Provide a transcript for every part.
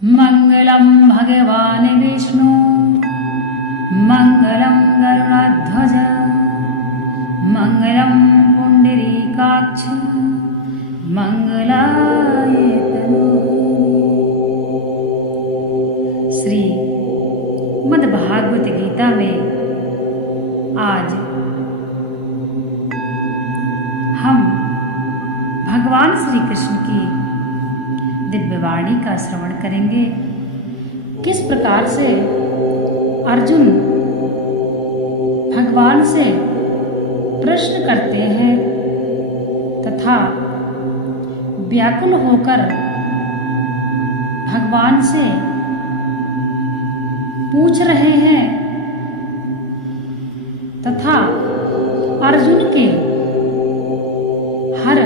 मंगलम भगवान विष्णु मंगलम गरुड़ध्वज मंगलम पुंडरीकाक्ष मंगलाय श्री मद्भागवत गीता में आज हम भगवान श्री कृष्ण की दिव्य वाणी का श्रवण करेंगे। किस प्रकार से अर्जुन भगवान से प्रश्न करते हैं तथा व्याकुल होकर भगवान से पूछ रहे हैं तथा अर्जुन के हर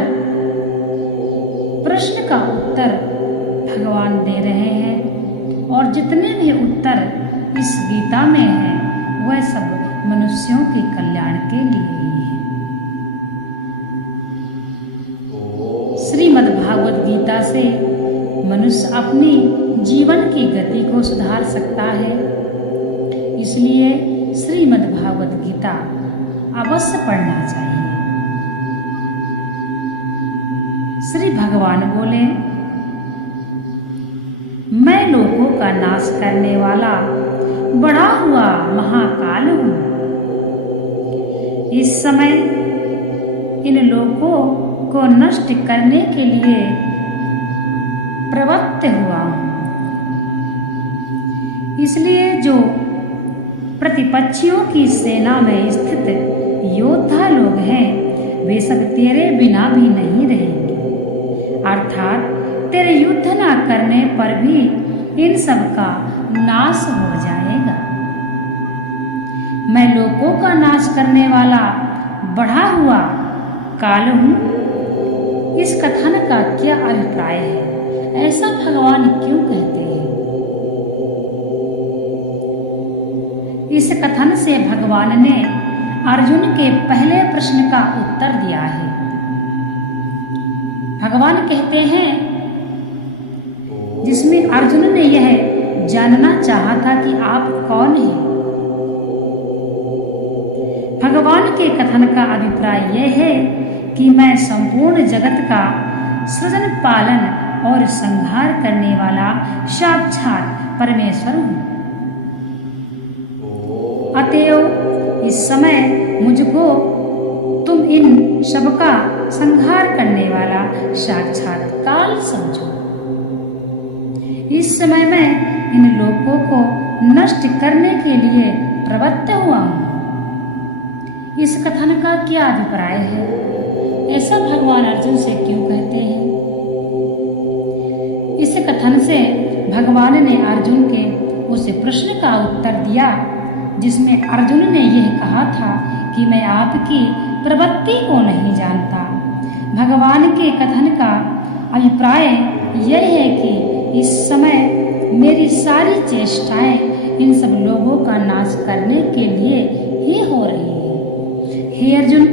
प्रश्न का उत्तर भगवान दे रहे हैं और जितने भी उत्तर इस गीता में हैं वह सब मनुष्यों के कल्याण के लिए ही है। श्रीमद् भागवत गीता से मनुष्य अपनी जीवन की गति को सुधार सकता है, इसलिए श्रीमद् भागवत गीता अवश्य पढ़ना चाहिए। श्री भगवान बोले, मैं लोगों का नाश करने वाला बड़ा हुआ महाकाल हूं। इस समय इन लोगों को नष्ट करने के लिए प्रवृत्त हुआ हूं। इसलिए जो प्रतिपक्षियों की सेना में स्थित योद्धा लोग हैं वे सब तेरे बिना भी नहीं रहेंगे, अर्थात तेरे युद्ध न करने पर भी इन सब का नाश हो जाएगा। मैं लोगों का नाश करने वाला बढ़ा हुआ काल हूं। इस कथन का क्या अभिप्राय है? ऐसा भगवान क्यों कहते हैं? इस कथन से भगवान ने अर्जुन के पहले प्रश्न का उत्तर दिया है। भगवान कहते हैं, जिसमें अर्जुन ने यह जानना चाहा था कि आप कौन हैं। भगवान के कथन का अभिप्राय यह है कि मैं संपूर्ण जगत का सृजन पालन और संहार करने वाला साक्षात परमेश्वर हूं। अतएव इस समय मुझको तुम इन सबका संहार करने वाला साक्षात काल समझो। इस समय मैं इन लोगों को नष्ट करने के लिए प्रवृत्त हुआ हूं। इस कथन का क्या अभिप्राय है? ऐसा भगवान अर्जुन से क्यों कहते हैं? इस कथन से भगवान ने अर्जुन के उस प्रश्न का उत्तर दिया जिसमें अर्जुन ने यह कहा था कि मैं आपकी प्रवृत्ति को नहीं जानता। भगवान के कथन का अभिप्राय यह है कि इस समय मेरी सारी चेष्टाएं इन सब लोगों का नाश करने के लिए ही हो रही है। हे अर्जुन,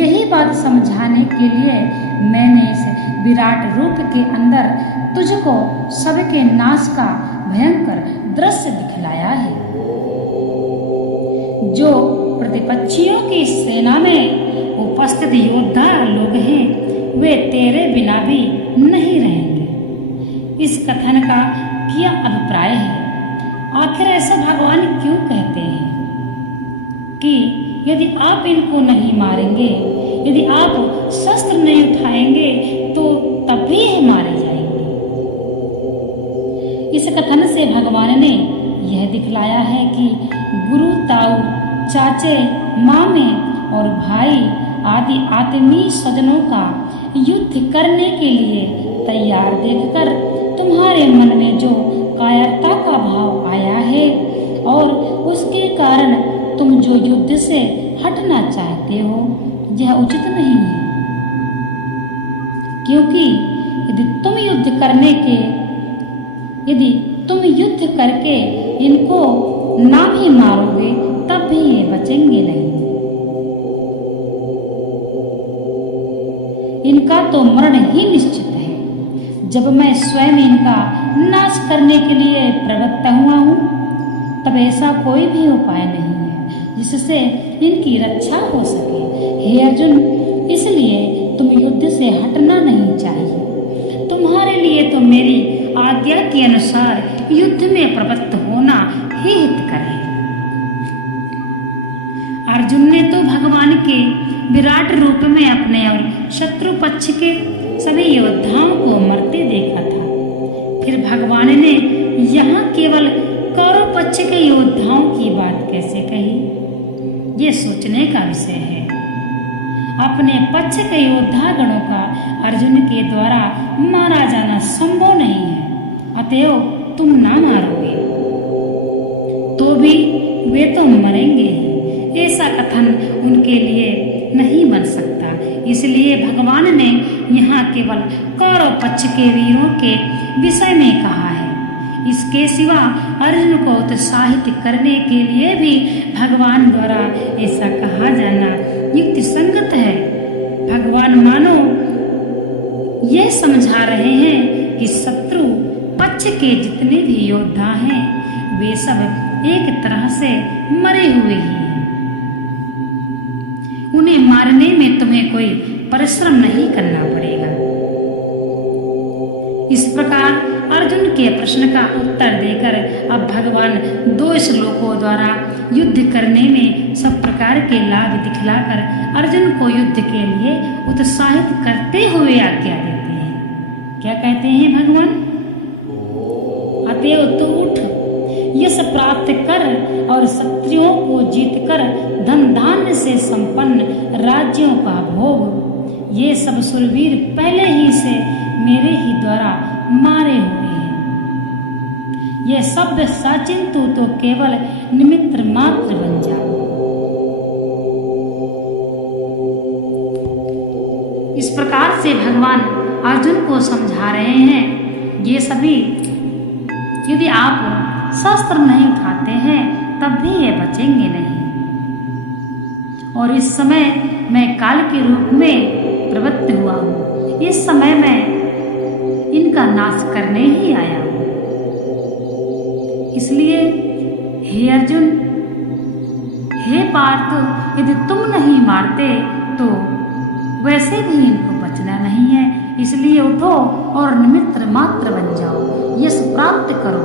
यही बात समझाने के लिए मैंने इस विराट रूप के अंदर तुझको सबके नाश का भयंकर दृश्य दिखलाया है। जो प्रतिपक्षियों की सेना में उपस्थित योद्धा लोग हैं वे तेरे बिना भी नहीं रहेंगे। इस कथन का क्या अभिप्राय है? आखिर ऐसा भगवान क्यों कहते हैं कि यदि आप इनको नहीं मारेंगे, यदि आप शस्त्र नहीं उठाएंगे तो तब भी ये मारे जाएंगे। इस कथन से भगवान ने यह दिखलाया है कि गुरु, ताऊ, चाचे, मामे और भाई आदि आत्मीय स्वजनों का युद्ध करने के लिए तैयार देखकर तुम्हारे मन में जो कायरता का भाव आया है और उसके कारण तुम जो युद्ध से हटना चाहते हो यह उचित नहीं है, क्योंकि यदि तुम युद्ध करके इनको ना भी मारोगे तब भी ये बचेंगे नहीं। इनका तो मरण ही निश्चित है। जब मैं स्वयं इनका नाश विनाश करने के लिए प्रवृत्त हुआ हूँ, तब ऐसा कोई भी उपाय नहीं है जिससे इनकी रक्षा हो सके। हे अर्जुन, इसलिए तुम युद्ध से हटना नहीं चाहिए। तुम्हारे लिए तो मेरी आज्ञा के अनुसार युद्ध में प्रवृत्त होना ही हितकर है। अर्जुन ने तो भगवान के विराट रूप में अपने और शत्रु पक्ष के सभी योद्धाओं को मरते देखा था। फिर भगवान ने यहाँ केवल कौरव पक्ष के योद्धाओं की बात कैसे कही, ये सोचने का विषय है। अपने पक्ष के योद्धा गणों का अर्जुन के द्वारा मारा जाना संभव नहीं है, अतएव तुम ना मारोगे तो भी वे तो मरेंगे ही। ऐसा कथन उनके लिए नहीं बन सकता। इसलिए भगवान ने यहाँ केवल कौरव पक्ष के वीरों के विषय में कहा है। इसके सिवा अर्जुन को उत्साहित करने के लिए भी भगवान द्वारा ऐसा कहा जाना युक्ति संगत है। भगवान मानो यह समझा रहे हैं कि शत्रु पक्ष के जितने भी योद्धा हैं वे सब एक तरह से मरे हुए ही हैं। उन्हें मारने में तुम्हें कोई परिश्रम नहीं करना पड़ेगा। इस प्रकार अर्जुन के प्रश्न का उत्तर देकर अब भगवान 2 श्लोकों द्वारा युद्ध करने में सब प्रकार के लाभ दिखलाकर अर्जुन को युद्ध के लिए उत्साहित करते हुए आज्ञा देते हैं। क्या कहते हैं भगवान? अतएव तू उठ, यश प्राप्त कर और शत्रुओं को जीतकर धन धान्य से संपन्न राज्यों का भोग। ये सब सुरवीर पहले ही से मेरे ही द्वारा मारे हुए हैं। ये शब्द साचिंतु तो केवल निमित्त मात्र बन जाओ। इस प्रकार से भगवान अर्जुन को समझा रहे हैं, ये सभी यदि आप शस्त्र नहीं उठाते हैं तब भी ये बचेंगे नहीं। और इस समय मैं काल के रूप में प्रवृत्त हुआ हूँ। इस समय मैं इनका नाश करने ही आया हूँ। इसलिए हे अर्जुन, हे पार्थ, यदि तुम नहीं मारते तो वैसे भी इनको बचना नहीं है। इसलिए उठो और निमित्त मात्र बन जाओ, यश प्राप्त करो।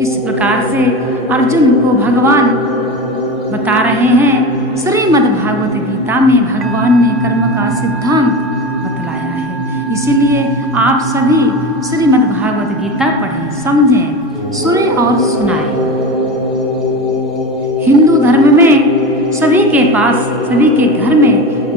इस प्रकार से अर्जुन को भगवान बता रहे हैं। श्रीमद् भागवत गीता में भगवान ने कर्म का सिद्धांत बतलाया है। इसीलिए आप सभी श्रीमद् भागवत गीता पढ़ें, समझें, सुने और सुनाएं। हिंदू धर्म में सभी के पास, सभी के घर में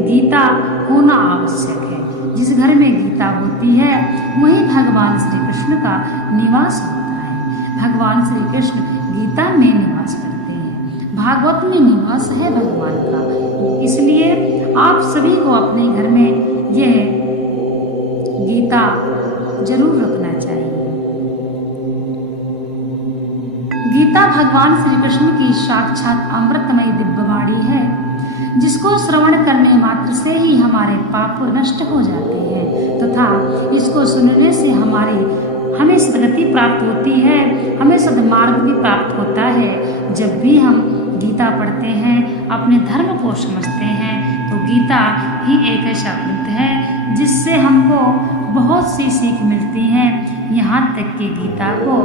गीता होना आवश्यक है। जिस घर में गीता होती है वहीं भगवान श्री कृष्ण का निवास होता है। भगवान श्री कृष्ण गीता में निवास करते हैं, भागवत में निवास है भगवान का। इसलिए आप सभी को अपने घर में यह गीता जरूर रखना चाहिए। गीता भगवान श्री कृष्ण की साक्षात अमृतमयी दिव्यवाणी है, जिसको श्रवण करने मात्र से ही हमारे पाप नष्ट हो जाते हैं तथा इसको सुनने से हमें सद्गति प्राप्त होती है, हमें सद्मार्ग भी प्राप्त होता है। जब भी हम गीता पढ़ते हैं, अपने धर्म को समझते हैं, तो गीता ही एक ऐसा ग्रंथ है जिससे हमको बहुत सी सीख मिलती है। यहाँ तक कि गीता को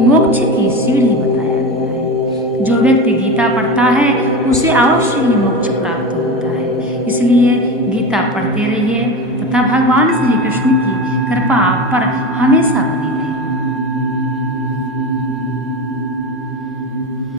मोक्ष की सीढ़ी बताया गया है। जो व्यक्ति गीता पढ़ता है उसे अवश्य ही मोक्ष प्राप्त होता है। इसलिए गीता पढ़ते रहिए तथा भगवान श्री कृष्ण की कृपा आप पर हमेशा बनी रहे।